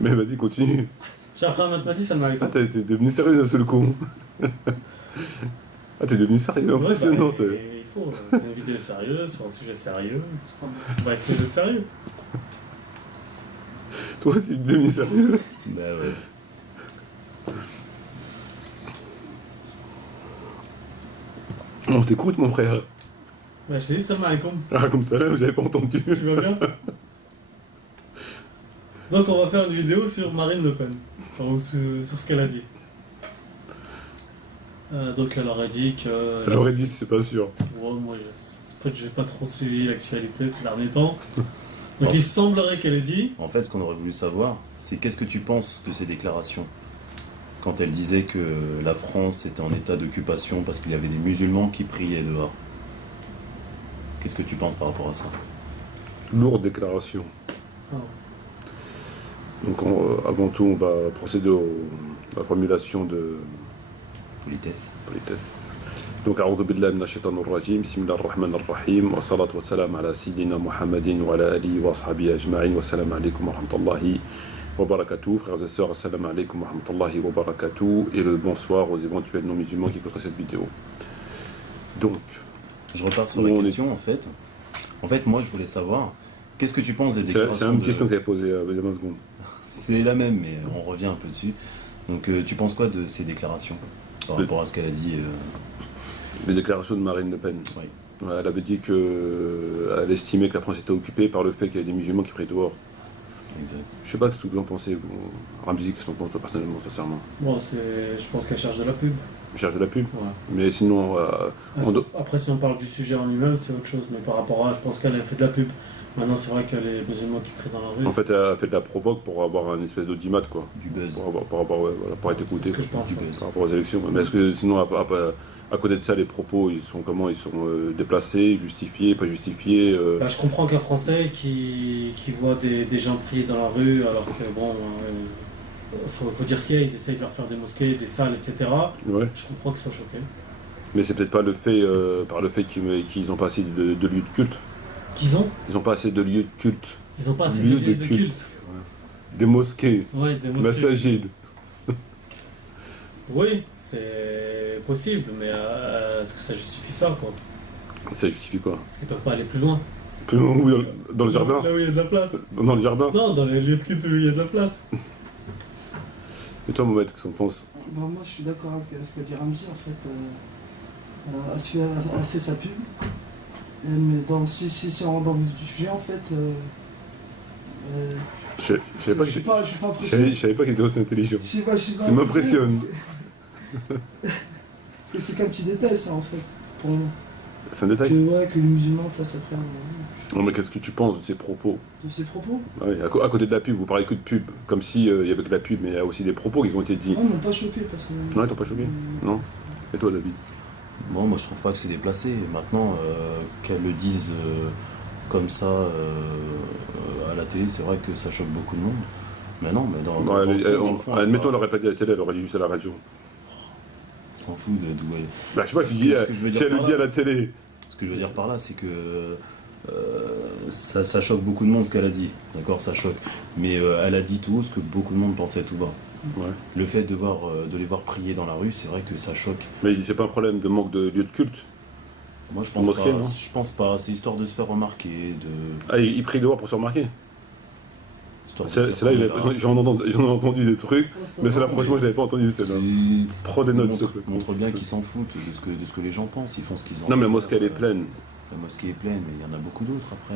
Mais vas-y, continue. J'ai appris un mathématique, ça m'arrive. Ah, t'es devenu sérieux d'un seul coup. Ah, t'es devenu sérieux, impressionnant, ça. Il faut, c'est une vidéo sérieuse, sur un sujet sérieux. On va essayer d'être sérieux. Toi aussi, t'es devenu sérieux. Bah ouais. On t'écoute, mon frère. Bah, je t'ai dit, ça m'arrive. Ah, comme ça, là, j'avais pas entendu. Tu vas bien? Donc, on va faire une vidéo sur Marine Le Pen. Enfin, sur ce qu'elle a dit. Donc, elle aurait dit que. Elle aurait dit, c'est pas sûr. Ouais, moi, en fait, j'ai pas trop suivi l'actualité ces derniers temps. Donc, il semblerait qu'elle ait dit. En fait, ce qu'on aurait voulu savoir, c'est qu'est-ce que tu penses de ces déclarations quand elle disait que la France était en état d'occupation parce qu'il y avait des musulmans qui priaient dehors. Qu'est-ce que tu penses par rapport à ça? Lourde déclaration. Oh. Donc, avant tout, on va procéder à la formulation de Politesse. politesse. Donc, أعوذ بالله من الشيطان الرجيم بسم الله الرحمن الرحيم والصلاة والسلام على سيدنا محمد وعلى آله وأصحابه أجمعين والسلام عليكم ورحمة الله وبركاته. Frères et sœurs, assalamu alaikum wa rahmatullahi wa barakatuh, et le bonsoir aux éventuels non-musulmans qui écouteraient cette vidéo. Donc, je repars sur la question en fait. En fait, moi je voulais savoir, qu'est-ce que tu penses des déclarations? C'est la même question que tu avais posée il y a 20 secondes. C'est la même, mais on revient un peu dessus. Donc, tu penses quoi de ces déclarations par rapport à ce qu'elle a dit Les déclarations de Marine Le Pen. Oui. Ouais, elle avait dit qu'elle estimait que la France était occupée par le fait qu'il y avait des musulmans qui priaient dehors. Exact. Je sais pas ce que vous en pensez, vous. Ramzi, qu'est-ce que tu en penses personnellement, sincèrement? Bon, je pense qu'elle cherche de la pub. Je cherche de la pub. Ouais. Mais sinon. Après, si on parle du sujet en lui-même, c'est autre chose. Mais par rapport à. Je pense qu'elle a fait de la pub. Maintenant, c'est vrai que les musulmans qui prient dans la rue. En fait, elle a fait de la provoque pour avoir une espèce d'audimat, quoi. Du buzz. Pour être écouté. C'est ce que je pense. Du buzz. Par rapport aux élections. Mais est-ce que sinon, à côté de ça, les propos, ils sont comment? Ils sont déplacés, justifiés, pas justifiés Bah, je comprends qu'un Français qui voit des gens prier dans la rue, alors que bon, faut dire ce qu'il y a, ils essayent de leur faire des mosquées, des salles, etc. Ouais. Je comprends qu'ils soient choqués. Mais c'est peut-être pas le fait, par le fait qu'ils n'ont pas assez de lieux de culte. Qu'ils ont? Ils n'ont pas assez de lieux de culte. Ils n'ont pas assez de lieux de culte. Ouais. Des mosquées. Ouais, des mosquées. Massagides. Oui, c'est possible, mais est-ce que ça justifie ça, quoi? Ça justifie quoi? Parce qu'ils peuvent pas aller plus loin. Plus loin où? Dans le jardin? Là où il y a de la place. Dans le jardin? Non, dans les lieux de culte où il y a de la place. Et toi, Mohamed, qu'est-ce que tu en penses? Bon, moi, je suis d'accord avec ce qu'a dit Ramzi, en fait. A fait sa pub. Mais si on rentre dans le vif du sujet, en fait. Je savais pas qu'il était aussi intelligent. Je sais pas. Il m'impressionne. Parce que c'est qu'un petit détail, ça, en fait. Pour moi. C'est un détail? Que les musulmans fassent après. Non, mais qu'est-ce que tu penses de ces propos? De ces propos? Oui, à côté de la pub, vous parlez que de pub. Comme si il y avait que la pub, mais il y a aussi des propos qui ont été dits. Non, ils m'ont pas choqué, personnellement. Non, ils t'ont pas choqué? Non? Et toi, David? Bon, moi je trouve pas que c'est déplacé. Maintenant, qu'elle le dise comme ça à la télé, c'est vrai que ça choque beaucoup de monde. Mais non, mais dans le fond, admettons, elle aurait pas dit à la télé, elle aurait dit juste à la radio. S'en fout d'où elle. Bah, je sais pas, si elle le dit à la télé. Ce que je veux dire par là, c'est que ça choque beaucoup de monde ce qu'elle a dit. D'accord, ça choque. Mais elle a dit tout haut ce que beaucoup de monde pensait tout bas. Ouais. Le fait de les voir prier dans la rue, c'est vrai que ça choque. Mais c'est pas un problème de manque de lieu de culte? Moi je pense mosquée, pas. non? Je pense pas. C'est histoire de se faire remarquer. Ah, ils prient dehors pour se remarquer? C'est là que j'en ai entendu des trucs, mais c'est là franchement je l'avais pas entendu celle-là. Prends des notes. Montre bien qu'ils s'en foutent de ce que les gens pensent. Ils font ce qu'ils ont. Non, mais la mosquée elle est pleine. La mosquée est pleine, mais il y en a beaucoup d'autres après.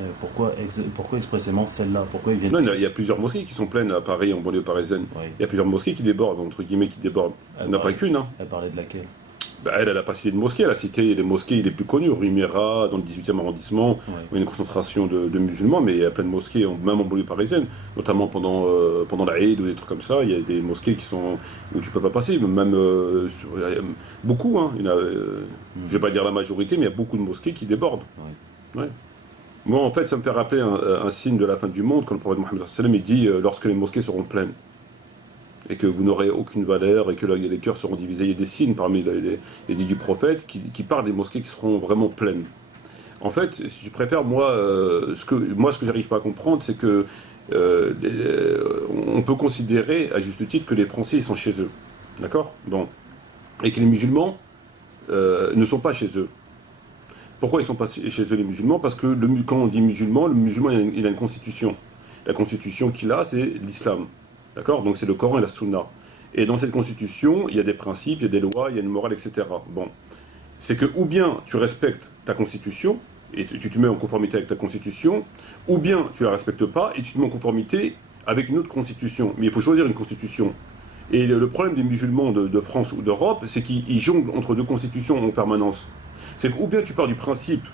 Pourquoi expressément celle-là? Pourquoi ils viennent? Non, il y a plusieurs mosquées qui sont pleines à Paris, en banlieue parisienne. Oui. Il y a plusieurs mosquées qui débordent, entre guillemets, qui débordent. Il n'y en a pas qu'une. Hein. Elle parlait de laquelle? Bah, elle a pas cité de mosquées, elle a cité les mosquées les plus connues, rue Mira, dans le 18e arrondissement, où il y a une concentration de musulmans, mais il y a plein de mosquées, même en banlieue parisienne, notamment pendant la Eid ou des trucs comme ça, il y a des mosquées qui sont où tu peux pas passer, même beaucoup, hein, je vais pas dire la majorité, mais il y a beaucoup de mosquées qui débordent. Ouais. Moi, en fait, ça me fait rappeler un signe de la fin du monde, quand le prophète Mohammed sallam il dit lorsque les mosquées seront pleines. Et que vous n'aurez aucune valeur et que les cœurs seront divisés. Il y a des signes parmi les dits du prophète qui parlent des mosquées qui seront vraiment pleines. En fait, si tu préfères, moi, ce que j'arrive pas à comprendre, c'est que on peut considérer à juste titre que les Français ils sont chez eux, d'accord? Bon, et que les musulmans ne sont pas chez eux. Pourquoi ils ne sont pas chez eux les musulmans? Parce que quand on dit musulman, le musulman il a une constitution. La constitution qu'il a, c'est l'islam, d'accord? Donc c'est le Coran et la Sunna. Et dans cette constitution, il y a des principes, il y a des lois, il y a une morale, etc. Bon, c'est que ou bien tu respectes ta constitution et tu te mets en conformité avec ta constitution, ou bien tu la respectes pas et tu te mets en conformité avec une autre constitution. Mais il faut choisir une constitution. Et le problème des musulmans de France ou d'Europe, c'est qu'ils jonglent entre deux constitutions en permanence. C'est que ou bien tu pars du principe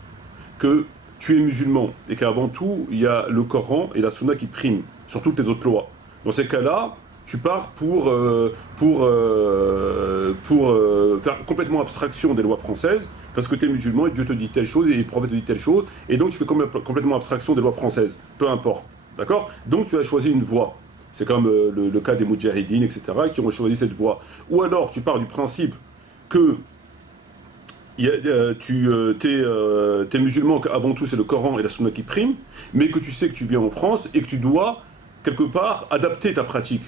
que tu es musulman et qu'avant tout, il y a le Coran et la Sunna qui priment sur toutes les autres lois. Dans ces cas-là, tu pars pour faire complètement abstraction des lois françaises, parce que tu es musulman et Dieu te dit telle chose et les prophètes te disent telle chose, et donc tu fais complètement abstraction des lois françaises, peu importe. D'accord? Donc tu as choisi une voie. C'est comme le cas des Moudjahidines, etc., qui ont choisi cette voie. Ou alors tu pars du principe que t'es musulman, qu'avant tout c'est le Coran et la Sunna qui priment, mais que tu sais que tu viens en France et que tu dois, quelque part, adapter ta pratique.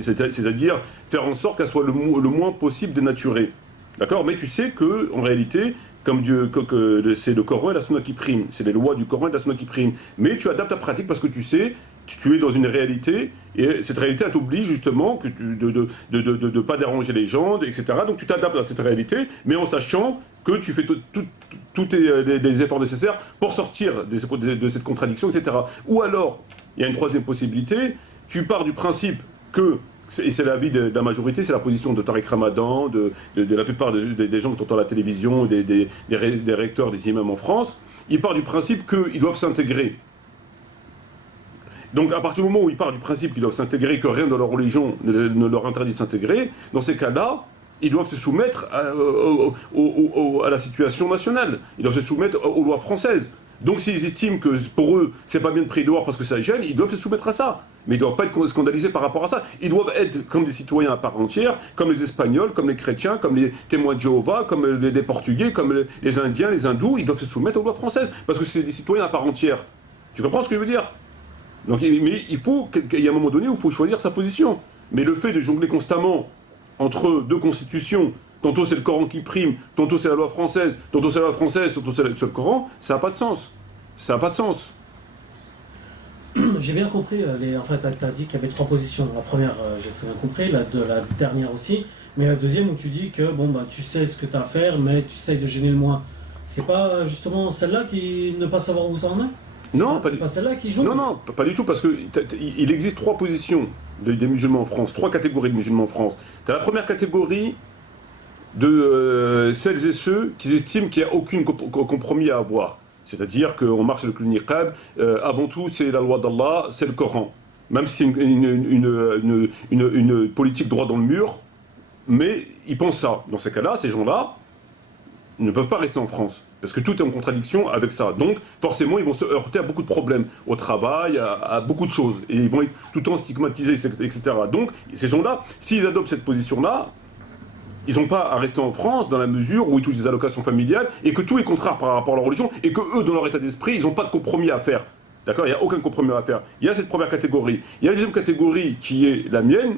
C'est-à-dire faire en sorte qu'elle soit le moins possible dénaturée. D'accord? Mais tu sais que en réalité, comme c'est le Coran et la Sunna qui priment, c'est les lois du Coran et de la Sunna qui priment. Mais tu adaptes ta pratique parce que tu sais, tu es dans une réalité, et cette réalité elle t'oblige justement de pas déranger les gens, etc. Donc tu t'adaptes à cette réalité, mais en sachant que tu fais tous les efforts nécessaires pour sortir de cette contradiction, etc. Ou alors, il y a une troisième possibilité, tu pars du principe que, et c'est l'avis de la majorité, c'est la position de Tariq Ramadan, de la plupart des gens qui entendent à la télévision, des recteurs, des imams en France, ils partent du principe qu'ils doivent s'intégrer. Donc à partir du moment où ils partent du principe qu'ils doivent s'intégrer, que rien dans leur religion ne leur interdit de s'intégrer, dans ces cas-là, ils doivent se soumettre à la situation nationale, ils doivent se soumettre aux lois françaises. Donc s'ils estiment que pour eux, c'est pas bien de prier dehors parce que ça gêne, ils doivent se soumettre à ça. Mais ils ne doivent pas être scandalisés par rapport à ça. Ils doivent être comme des citoyens à part entière, comme les Espagnols, comme les chrétiens, comme les témoins de Jéhovah, comme les Portugais, comme les Indiens, les Hindous. Ils doivent se soumettre aux lois françaises parce que c'est des citoyens à part entière. Tu comprends ce que je veux dire? Donc, mais il faut qu'il y ait un moment donné où il faut choisir sa position. Mais le fait de jongler constamment entre deux constitutions, tantôt c'est le Coran qui prime, tantôt c'est la loi française, tantôt c'est la loi française, tantôt c'est le Coran, ça n'a pas de sens. Ça n'a pas de sens. J'ai bien compris, en fait, tu as dit qu'il y avait trois positions. La première, j'ai très bien compris, la dernière aussi. Mais la deuxième où tu dis que bon, bah, tu sais ce que tu as à faire, mais tu essayes de gêner le moins. C'est pas justement celle-là qui ne pas savoir où ça en est? Non, c'est pas celle-là qui joue. Non, pas du tout, parce qu'il existe trois positions des musulmans en France, trois catégories de musulmans en France. Tu as la première catégorie de celles et ceux qui estiment qu'il n'y a aucun compromis à avoir. C'est-à-dire qu'on marche avec le niqab, avant tout c'est la loi d'Allah, c'est le Coran. Même si c'est une politique droit dans le mur, mais ils pensent ça. Dans ces cas-là, ces gens-là ne peuvent pas rester en France. Parce que tout est en contradiction avec ça. Donc, forcément, ils vont se heurter à beaucoup de problèmes, au travail, à beaucoup de choses. Et ils vont être tout le temps stigmatisés, etc. Donc, ces gens-là, s'ils adoptent cette position-là, ils n'ont pas à rester en France dans la mesure où ils touchent des allocations familiales et que tout est contraire par rapport à leur religion et que eux, dans leur état d'esprit, ils n'ont pas de compromis à faire. D'accord? Il n'y a aucun compromis à faire. Il y a cette première catégorie. Il y a la deuxième catégorie qui est la mienne,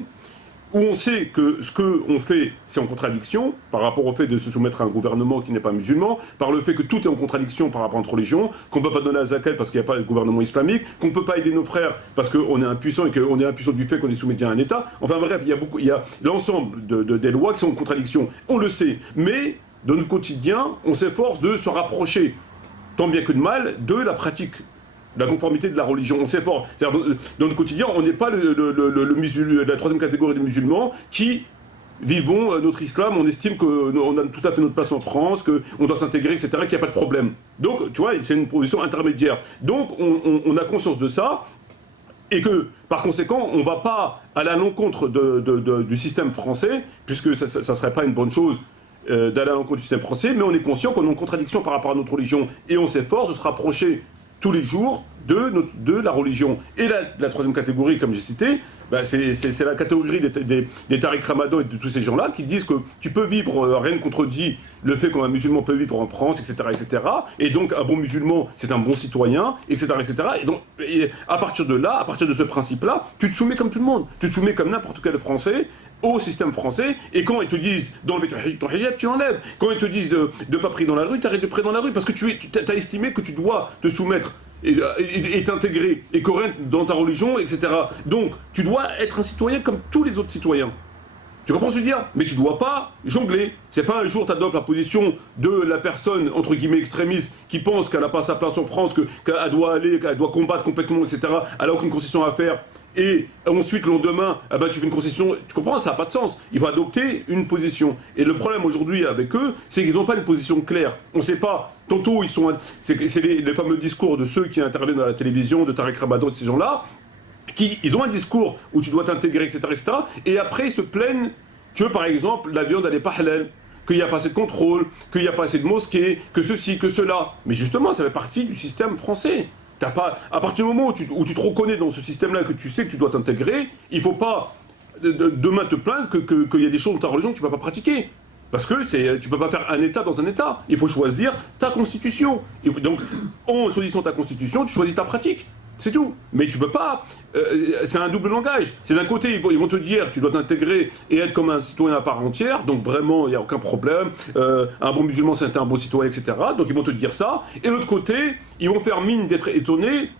où on sait que ce qu'on fait, c'est en contradiction par rapport au fait de se soumettre à un gouvernement qui n'est pas musulman, par le fait que tout est en contradiction par rapport à notre religion, qu'on ne peut pas donner la zakat parce qu'il n'y a pas de gouvernement islamique, qu'on ne peut pas aider nos frères parce qu'on est impuissant et qu'on est impuissant du fait qu'on est soumis à un État. Enfin bref, il y a l'ensemble des lois qui sont en contradiction. On le sait. Mais, dans le quotidien, on s'efforce de se rapprocher, tant bien que de mal, de la pratique, de la conformité de la religion. On s'efforce. C'est-à-dire, dans le quotidien, on n'est pas la troisième catégorie de musulmans qui vivons notre islam, on estime qu'on a tout à fait notre place en France, qu'on doit s'intégrer, etc., qu'il n'y a pas de problème. Donc, tu vois, c'est une position intermédiaire. Donc, on a conscience de ça, et que, par conséquent, on ne va pas aller à l'encontre du système français, puisque ça ne serait pas une bonne chose d'aller à l'encontre du système français, mais on est conscient qu'on est en contradiction par rapport à notre religion, et on s'efforce de se rapprocher tous les jours de la religion. Et la troisième catégorie, comme j'ai cité, ben c'est la catégorie des Tariq Ramadan et de tous ces gens-là qui disent que tu peux vivre, rien ne contredit le fait qu'un musulman peut vivre en France, etc., etc. Et donc un bon musulman, c'est un bon citoyen, etc., etc. Et donc à partir de là, à partir de ce principe-là, tu te soumets comme tout le monde. Tu te soumets comme n'importe quel Français au système français. Et quand ils te disent d'enlever ton hijab, tu l'enlèves. Quand ils te disent de ne pas prier dans la rue, tu arrêtes de prier dans la rue parce que tu as estimé que tu dois te soumettre et t'intégrer et correct dans ta religion, etc. Donc, tu dois être un citoyen comme tous les autres citoyens. Tu comprends ce que je veux dire? Mais tu dois pas jongler. C'est pas un jour tu adoptes la position de la personne, entre guillemets, extrémiste, qui pense qu'elle n'a pas sa place en France, qu'elle doit aller, qu'elle doit combattre complètement, etc. Elle n'a aucune concession à faire. Et ensuite, le lendemain, eh ben, tu fais une concession. Tu comprends? Ça n'a pas de sens. Il faut adopter une position. Et le problème aujourd'hui avec eux, c'est qu'ils n'ont pas une position claire. On ne sait pas. Tantôt, ils sont. C'est les fameux discours de ceux qui interviennent à la télévision, de Tariq Ramadan, de ces gens-là. Ils ont un discours où tu dois t'intégrer, etc., etc. Et après, ils se plaignent que, par exemple, la viande, elle n'est pas halal, qu'il n'y a pas assez de contrôle, qu'il n'y a pas assez de mosquées, que ceci, que cela. Mais justement, ça fait partie du système français. À partir du moment où tu te reconnais dans ce système-là, que tu sais que tu dois t'intégrer, il ne faut pas demain te plaindre qu'il y a des choses dans ta religion que tu ne vas pas pratiquer. Parce que tu ne peux pas faire un État dans un État. Il faut choisir ta constitution. Donc, en choisissant ta constitution, tu choisis ta pratique. C'est tout. Mais tu peux pas. C'est un double langage. C'est d'un côté, ils vont te dire tu dois t'intégrer et être comme un citoyen à part entière. Donc vraiment, il n'y a aucun problème. Un bon musulman, c'est un bon citoyen, etc. Donc ils vont te dire ça. Et de l'autre côté, ils vont faire mine d'être étonnés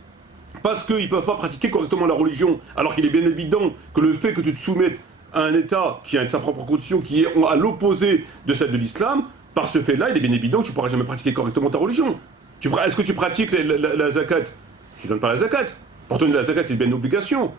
parce qu'ils ne peuvent pas pratiquer correctement la religion. Alors qu'il est bien évident que le fait que tu te soumettes à un État qui a sa propre constitution, qui est à l'opposé de celle de l'islam, par ce fait-là, il est bien évident que tu ne pourras jamais pratiquer correctement ta religion. Est-ce que tu pratiques la zakat? Tu ne donnes pas la zakat. Pour donner la zakat, c'est bien une obligation.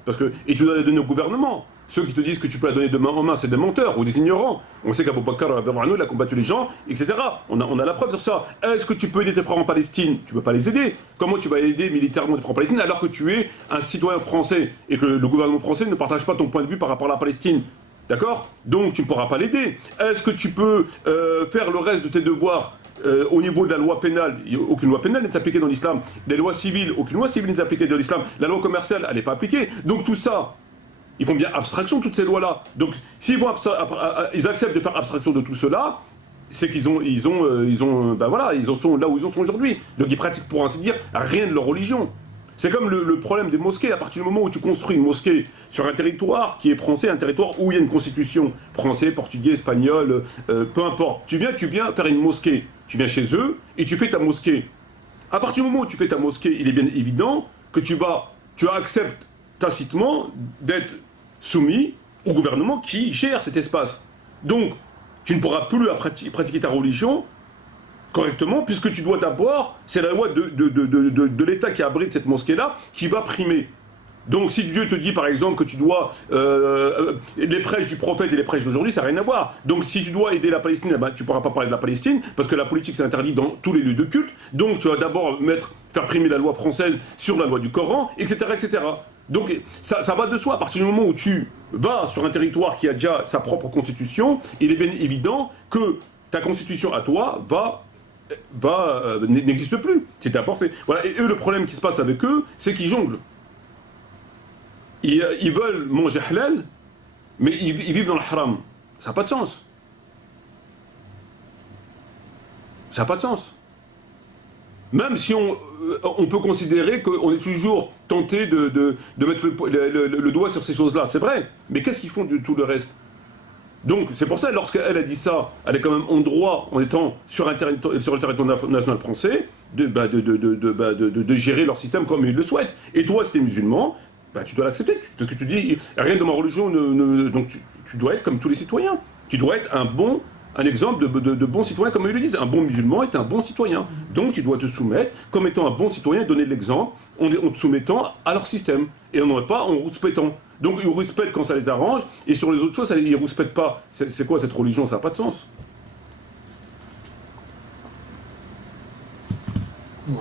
Et tu dois la donner au gouvernement. Ceux qui te disent que tu peux la donner de main en main, c'est des menteurs ou des ignorants. On sait qu'Abou Bakr, il a combattu les gens, etc. On a la preuve sur ça. Est-ce que tu peux aider tes frères en Palestine? Tu ne peux pas les aider. Comment tu vas aider militairement tes frères en Palestine alors que tu es un citoyen français et que le gouvernement français ne partage pas ton point de vue par rapport à la Palestine? D'accord? Donc tu ne pourras pas l'aider. Est-ce que tu peux faire le reste de tes devoirs au niveau de la loi pénale? Aucune loi pénale n'est appliquée dans l'islam. Les lois civiles, aucune loi civile n'est appliquée dans l'islam. La loi commerciale, elle n'est pas appliquée. Donc tout ça, ils font bien abstraction de toutes ces lois-là. Donc s'ils ils acceptent de faire abstraction de tout cela, c'est qu'ils en sont là où ils en sont aujourd'hui. Donc ils pratiquent, pour ainsi dire, rien de leur religion. C'est comme le problème des mosquées. À partir du moment où tu construis une mosquée sur un territoire qui est français, un territoire où il y a une constitution français, portugais, espagnol, peu importe. Tu viens faire une mosquée. Tu viens chez eux et tu fais ta mosquée. À partir du moment où tu fais ta mosquée, il est bien évident que tu acceptes tacitement d'être soumis au gouvernement qui gère cet espace. Donc, tu ne pourras plus pratiquer ta religion correctement, puisque tu dois d'abord, c'est la loi de l'État qui abrite cette mosquée-là, qui va primer. Donc si Dieu te dit par exemple que tu dois... les prêches du prophète et les prêches d'aujourd'hui, ça n'a rien à voir. Donc si tu dois aider la Palestine, eh ben, tu ne pourras pas parler de la Palestine, parce que la politique c'est interdit dans tous les lieux de culte. Donc tu vas d'abord faire primer la loi française sur la loi du Coran, etc. etc. Donc ça va de soi. À partir du moment où tu vas sur un territoire qui a déjà sa propre constitution, il est bien évident que ta constitution à toi n'existe plus. C'est important. Voilà. Et eux, le problème qui se passe avec eux, c'est qu'ils jonglent. Ils veulent manger halal, mais ils vivent dans le haram. Ça n'a pas de sens. Ça n'a pas de sens. Même si on peut considérer qu'on est toujours tenté de mettre le doigt sur ces choses-là. C'est vrai. Mais qu'est-ce qu'ils font de tout le reste? Donc, c'est pour ça, lorsqu'elle a dit ça, elle est quand même en droit, en étant sur le territoire national français, de gérer leur système comme ils le souhaitent. Et toi, si tu es musulman, tu dois l'accepter. Parce que tu dis, rien de ma religion, donc tu dois être comme tous les citoyens. Tu dois être un exemple de bon citoyen, comme ils le disent. Un bon musulman est un bon citoyen. Donc, tu dois te soumettre comme étant un bon citoyen et donner l'exemple en te soumettant à leur système. Et on n'en est pas en rouspétant. Donc ils rouspètent quand ça les arrange, et sur les autres choses, ils ne rouspètent pas. C'est quoi cette religion? Ça n'a pas de sens. Ouais.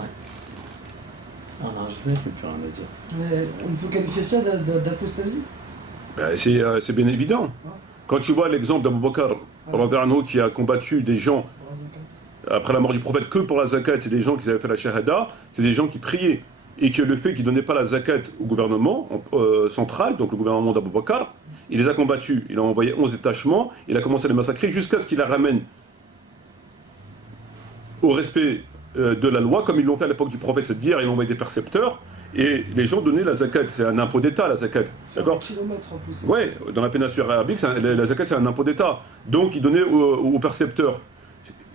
On a rajouté. Plus rien à dire. Mais on peut qualifier ça d'apostasie? C'est bien évident. Quand tu vois l'exemple d'Abou Bakr, qui a combattu des gens après la mort du prophète que pour la zakat, c'est des gens qui avaient fait la shahada, c'est des gens qui priaient. et que le fait qu'il ne donnait pas la zakat au gouvernement central, donc le gouvernement d'Abou Bakr, il les a combattus. Il a envoyé 11 détachements, il a commencé à les massacrer jusqu'à ce qu'il la ramène au respect de la loi, comme ils l'ont fait à l'époque du prophète, c'est-à-dire ils ont envoyé des percepteurs, et les gens donnaient la zakat. C'est un impôt d'État, la zakat. D'accord ? Kilomètres en plus. Ouais, dans la péninsule arabique, la zakat c'est un impôt d'État. Donc ils donnaient aux percepteurs.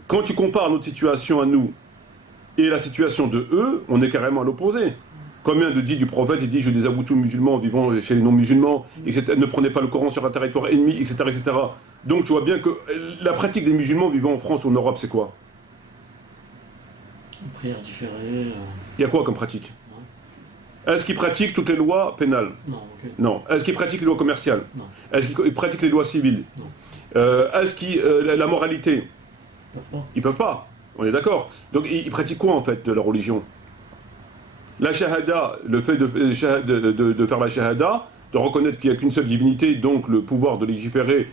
Quand tu compares notre situation à nous et la situation de eux, on est carrément à l'opposé. Combien de dit du prophète, il dit je désavoue tous les musulmans vivant chez les non-musulmans, etc. Ne prenez pas le Coran sur un territoire ennemi, etc., etc. Donc tu vois bien que la pratique des musulmans vivant en France ou en Europe, c'est quoi ? Prière différée. Il y a quoi comme pratique ? Est-ce qu'ils pratiquent toutes les lois pénales ? Non, ok. Non. Est-ce qu'ils pratiquent les lois commerciales ? Non. Est-ce qu'ils pratiquent les lois civiles ? Non. Est-ce qu'ils la moralité ? Ils peuvent pas. Ils peuvent pas. On est d'accord. Donc ils pratiquent quoi en fait de la religion ? La shahada, le fait de faire la shahada, de reconnaître qu'il n'y a qu'une seule divinité, donc le pouvoir de légiférer,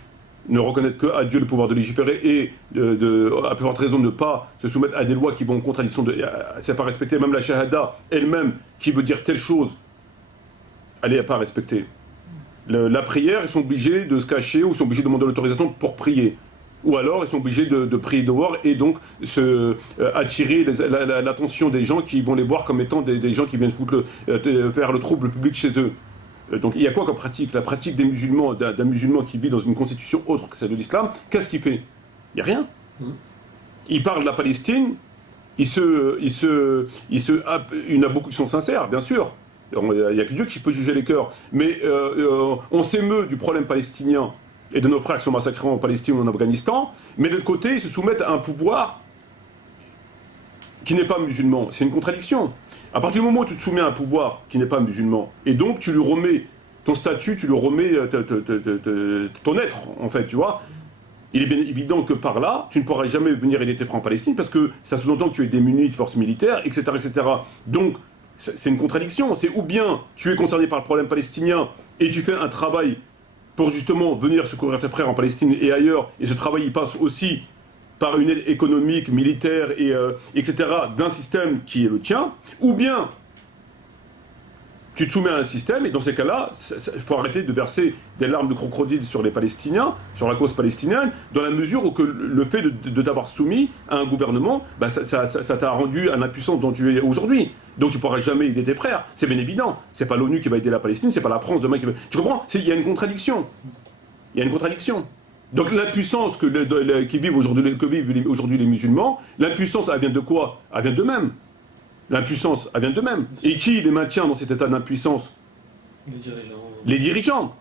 ne reconnaître qu'à Dieu le pouvoir de légiférer et à plus forte raison ne pas se soumettre à des lois qui vont en contradiction de... C'est pas respecter même la shahada elle-même qui veut dire telle chose, elle n'est pas respectée. La prière, ils sont obligés de se cacher ou ils sont obligés de demander l'autorisation pour prier. Ou alors ils sont obligés de prier dehors et donc attirer l'attention des gens qui vont les voir comme étant des gens qui viennent faire le trouble public chez eux. Donc il y a quoi comme pratique ? La pratique des musulmans, d'un musulman qui vit dans une constitution autre que celle de l'islam, qu'est-ce qu'il fait ? Il n'y a rien. Il parle de la Palestine, il y en a beaucoup qui sont sincères, bien sûr. Il n'y a que Dieu qui peut juger les cœurs. Mais on s'émeut du problème palestinien et de nos frères qui sont massacrés en Palestine ou en Afghanistan, mais de l'autre côté, ils se soumettent à un pouvoir qui n'est pas musulman. C'est une contradiction. À partir du moment où tu te soumets à un pouvoir qui n'est pas musulman, et donc tu lui remets ton statut, tu lui remets ton être, en fait, tu vois, il est bien évident que par là, tu ne pourras jamais venir aider tes frères en Palestine, parce que ça sous-entend que tu es démuni de forces militaires, etc., etc. Donc, c'est une contradiction. C'est ou bien tu es concerné par le problème palestinien, et tu fais un travail pour justement venir secourir tes frères en Palestine et ailleurs, et ce travail il passe aussi par une aide économique, militaire, etc., d'un système qui est le tien, ou bien tu te soumets à un système, et dans ces cas-là, il faut arrêter de verser des larmes de crocodile sur les Palestiniens, sur la cause palestinienne, dans la mesure où que le fait de t'avoir soumis à un gouvernement, bah, ça t'a rendu à l'impuissance dont tu es aujourd'hui. Donc tu ne pourras jamais aider tes frères, c'est bien évident. C'est pas l'ONU qui va aider la Palestine, c'est pas la France demain qui va... Tu comprends ? Il y a une contradiction. Il y a une contradiction. Donc l'impuissance que vivent aujourd'hui les musulmans, l'impuissance, elle vient de quoi ? Elle vient d'eux-mêmes. L'impuissance, elle vient d'eux-mêmes. Et qui les maintient dans cet état d'impuissance ? Les dirigeants. Les dirigeants.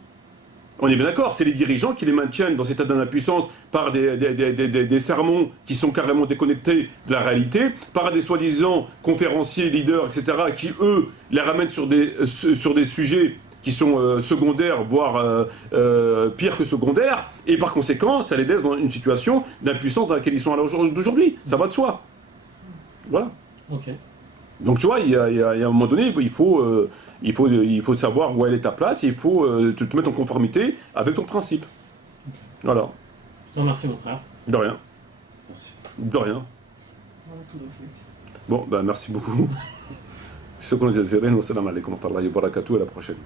On est bien d'accord, c'est les dirigeants qui les maintiennent dans cet état d'impuissance par des sermons qui sont carrément déconnectés de la réalité, par des soi-disant conférenciers, leaders, etc., qui, eux, les ramènent sur des sujets qui sont secondaires, voire pires que secondaires, et par conséquent, ça les laisse dans une situation d'impuissance dans laquelle ils sont à l'heure d'aujourd'hui. Ça va de soi. Voilà. Ok. Donc tu vois, il y a un moment donné, il faut savoir où elle est ta place, et il faut te mettre en conformité avec ton principe. Okay. Voilà. Je te remercie mon frère. De rien. Merci. De rien. Voilà, tout à fait. Bon, ben merci beaucoup. Shukran jazilan wa salam alaikum wa rahmatullahi wa barakatuh, à la prochaine.